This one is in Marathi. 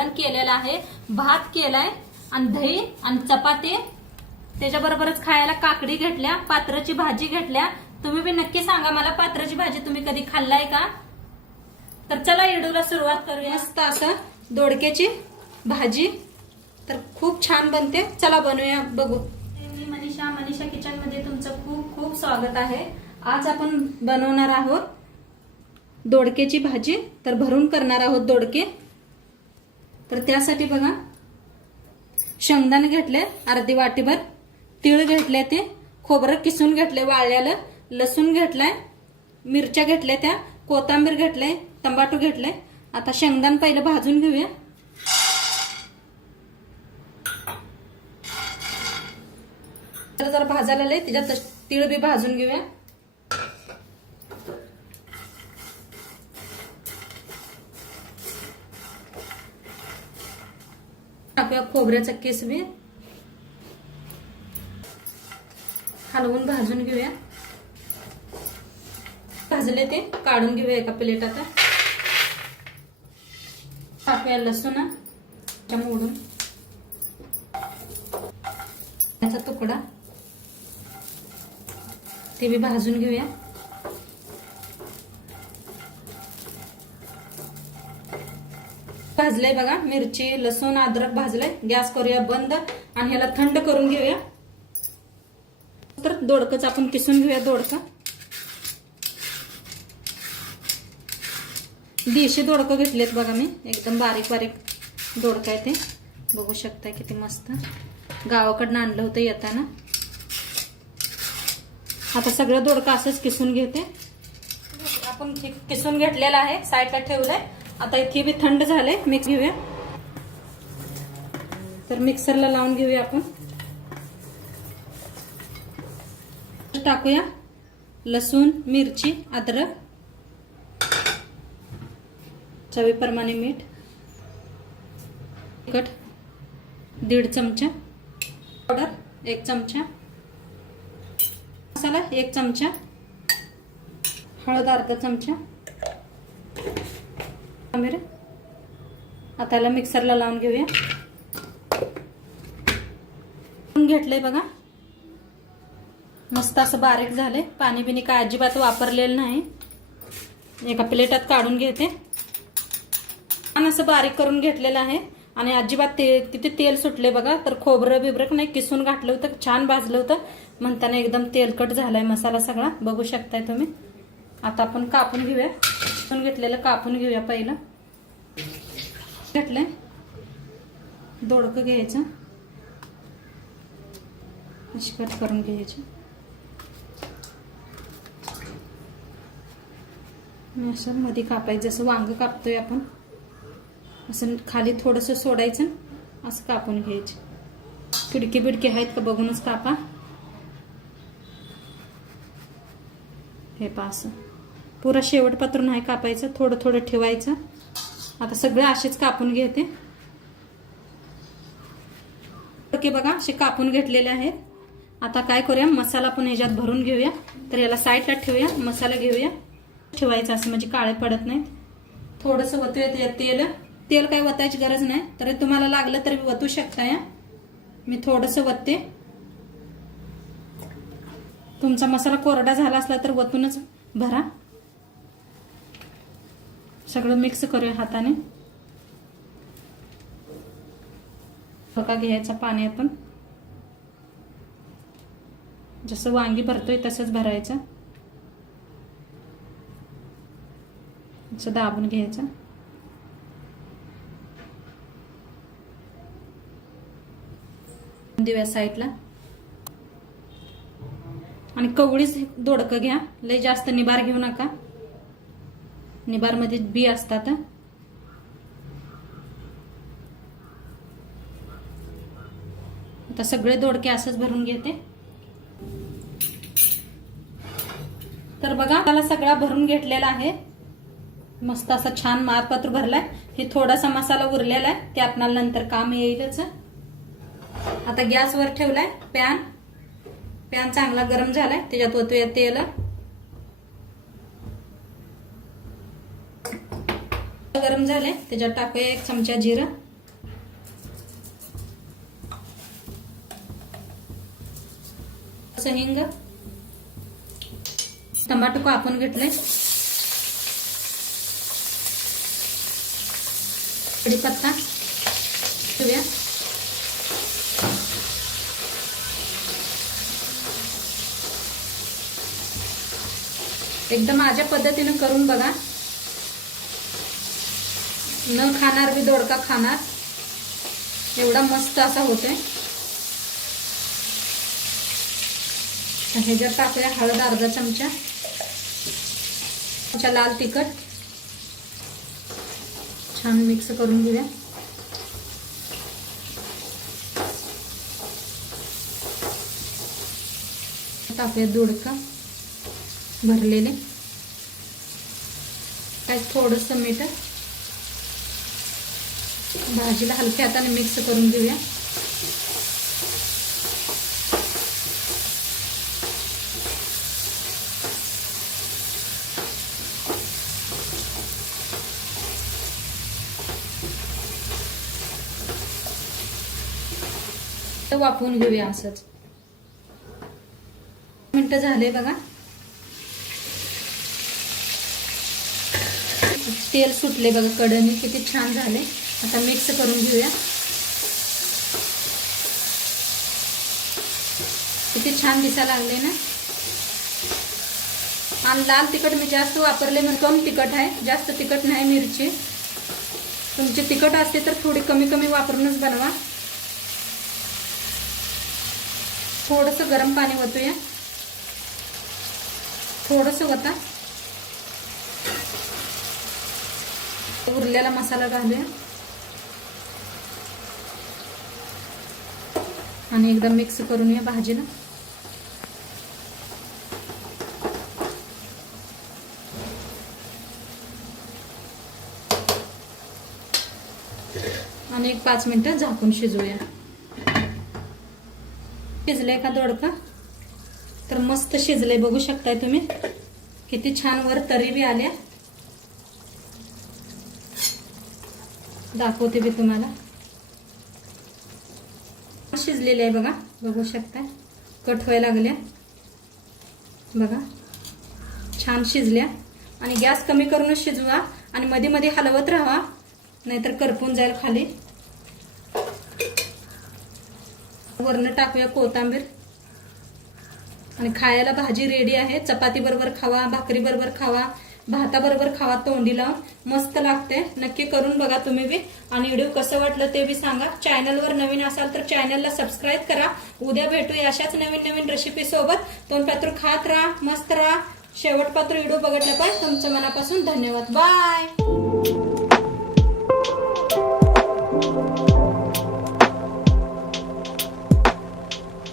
वरण केलेला आहे भात केलाय आणि दही आणि चपाती. त्याच्याबरोबरच खायला काकडी घेतल्या पात्राची भाजी घेतल्या. तुम्ही बी नक्की सांगा मला पात्राची भाजी तुम्ही कधी खाल्लाय का? तर चला इडूला सुरुवात करूया. मस्त असं दोडक्याची भाजी. तर खूप छान बनते. चला बनवूया बघू. मी मनीषा मनीषा किचनमध्ये तुमचं खूप खूप स्वागत आहे. आज आपण बनवणार आहोत दोडक्याची भाजी. तर भरून करणार आहोत दोडके. तर त्यासाठी बघा. शेंगदाणे घेतले अर्धी वाटीभर. तीळ घेतले ते खोबरं किसून घेतले वाळल्याला लसूण घेतलाय मिरच्या घेतल्या त्या कोथांबीर घेतलंय तंबाटू घेतलंय आता शेंगदाण पहिलं भाजून घेऊया. तर जर भाजायला लय तीळ बी भाजून घेऊया टाकूया खोबऱ्याचा केस बी. हलवून भाजून घेऊया. भाजले ते काढून घेऊया एका प्लेट आता. टाकूया लसूण त्या मोडून. त्याचा तुकडा. ते बी भाजून घेऊया. भाजलंय बघा. मिरची लसूण अद्रक भाजलंय. गॅस करूया बंद आणि ह्याला थंड करून घेऊया. तर दोडकच आपण किसून घेऊया दोडक. देशी दोडकं घेतलेत बघा मी. एकदम बारीक बारीक दोडक आहे ते. बघू शकता किती मस्त. गावाकडनं आणलं होतं येताना. आता सगळं दोडकं असंच किसून घेते. आपण किसून घेतलेलं आहे. साईडला ठेवलंय. आता इथे बी थंड झालंय मिक्स घेऊया. तर मिक्सरला लावून घेऊया आपण. टाकूया. लसूण मिरची अद्रक. चवीप्रमाणे मीठ. तिखट. दीड चमचा. पावडर एक चमचा. मसाला एक चमचा. हळद अर्धा चमचा. मिरे आता याला मिक्सरला लावून घेऊया. घेतलंय बघा. मस्त असं बारीक झालंय. पाणी बिनी काय अजिबात वापरलेलं नाही. एका प्लेटात काढून घेते. आणि असं बारीक करून घेतलेलं आहे. आणि अजिबात ते तिथे तेल सुटले बघा. तर खोबरं बिबरं नाही किसून घातलं होतं. छान भाजलं होतं. म्हणताना एकदम तेलकट झालाय मसाला सगळा. बघू शकताय तुम्ही. आता आपण कापून घेऊया. पण घेतलेलं कापून घेऊया पहिलं. घेतलंय? दोडकं घ्यायचं. अशी कट करून घ्यायची. असं मध्ये कापायचं. जसं वांग कापतोय आपण असं खाली थोडंसं सोडायचं असं कापून घ्यायचं. खिडकी बिडकी आहेत का बघूनच कापा. हे पा असं. पुरा शेवट पात्र नाही कापायचं थोडं थोडं ठेवायचं. आता सगळं असेच कापून घेते. ओके बघा असे कापून घेतलेले आहेत. आता काय करूया मसाला पण ह्याच्यात भरून घेऊया. तर याला साईडला ठेवूया मसाला घेऊया. ठेवायचा असं म्हणजे काळे पडत नाहीत. थोडंसं वतूया त्याच्यात तेल. तेल काय वतायची गरज नाही. तरी तुम्हाला लागलं तरी वतू शकता या. मी थोडंसं वतते. तुमचा मसाला कोरडा झाला असला तर वतूनच भरा. सगळं मिक्स करूया हाताने. फका घ्यायचा पाण्यातून जसं वांगी भरतोय तसंच भरायचं. असं दाबून घ्यायचं. दिव्या साईडला. आणि कवळीच दोडकं घ्या. लय जास्त निबार घेऊ नका. निबारमध्ये बी असतात. आता सगळे दोडके असंच भरून घेते. तर बघा त्याला सगळा भरून घेतलेला आहे. मस्त असा छान मारपत्र भरलाय. हे थोडासा मसाला उरलेला आहे. ते आपल्याला नंतर काम येईलच आता गॅसवर ठेवलाय पॅन. पॅन चांगला गरम झालाय. त्याच्यात ओतूया तेल. गरम झाले त्याच्यात टाकूया एक चमचा जिरं. असं हिंग. टमाटो कापून घेतले कढीपत्ता. ठेवूया. एकदम माझ्या पद्धतीनं करून बघा. न खाणार बी दोडका खाणार. एवढा मस्त असा होतोय. तर ह्याच्यात टाकूया हळद अर्धा चमचा चमचा लाल तिखट छान मिक्स करून घेऊया. टाकूया दोडका भरलेले. काय थोडंसं मीठ भाजीला हलक्या हाताने मिक्स करून घेऊया. तर वापरून घेऊया असंच. मिनटं झाले बघा. तेल सुटले बघा कडणी किती छान झाले. आता मिक्स करून घेऊया. किती छान दिसायला लागले ना? आणि लाल तिखट मी जास्त वापरले म्हणून कम तिखट आहे. जास्त तिखट नाही मिरची. तुमची तिखट असते तर थोडी कमी कमी वापरूनच बनवा. थोडस गरम पाणी होतूया थोडस होता उरलेला मसाला घालूया. आणि एकदा मिक्स करून या भाजीला. आणि एक पाच मिनिटं झाकून शिजवूया. शिजले का दोडका? तर मस्त शिजले बघू शकताय तुम्ही. किती छान वर तरी बी आल्या. दाखवते मी तुम्हाला. शिजलेले आहे बघा. बघू शकता. कट व्हायला लागल्या. बघा. छान शिजल्या. आणि गॅस कमी करूनच शिजवा आणि मध्ये मध्ये हलवत राहा. नाहीतर करपून जाईल खाली. वरनं टाकूया कोथांबीर. आणि खायला भाजी रेडी आहे. चपाती बरोबर खावा भाकरी बरोबर खावा. भाताबरोबर खावा तोंडीला मस्त लागते. नक्की करून बघा तुम्ही बी. आणि व्हिडिओ कसं वाटलं ते बी सांगा. चॅनलवर नवीन असाल तर चॅनलला सबस्क्राईब करा. उद्या भेटूया अशाच नवीन नवीन रेसिपी सोबत. तोंड पात्र खात राहा मस्त राहा. शेवटपात्र व्हिडिओ बघितलं पाहिजे. तुमचं मनापासून धन्यवाद. बाय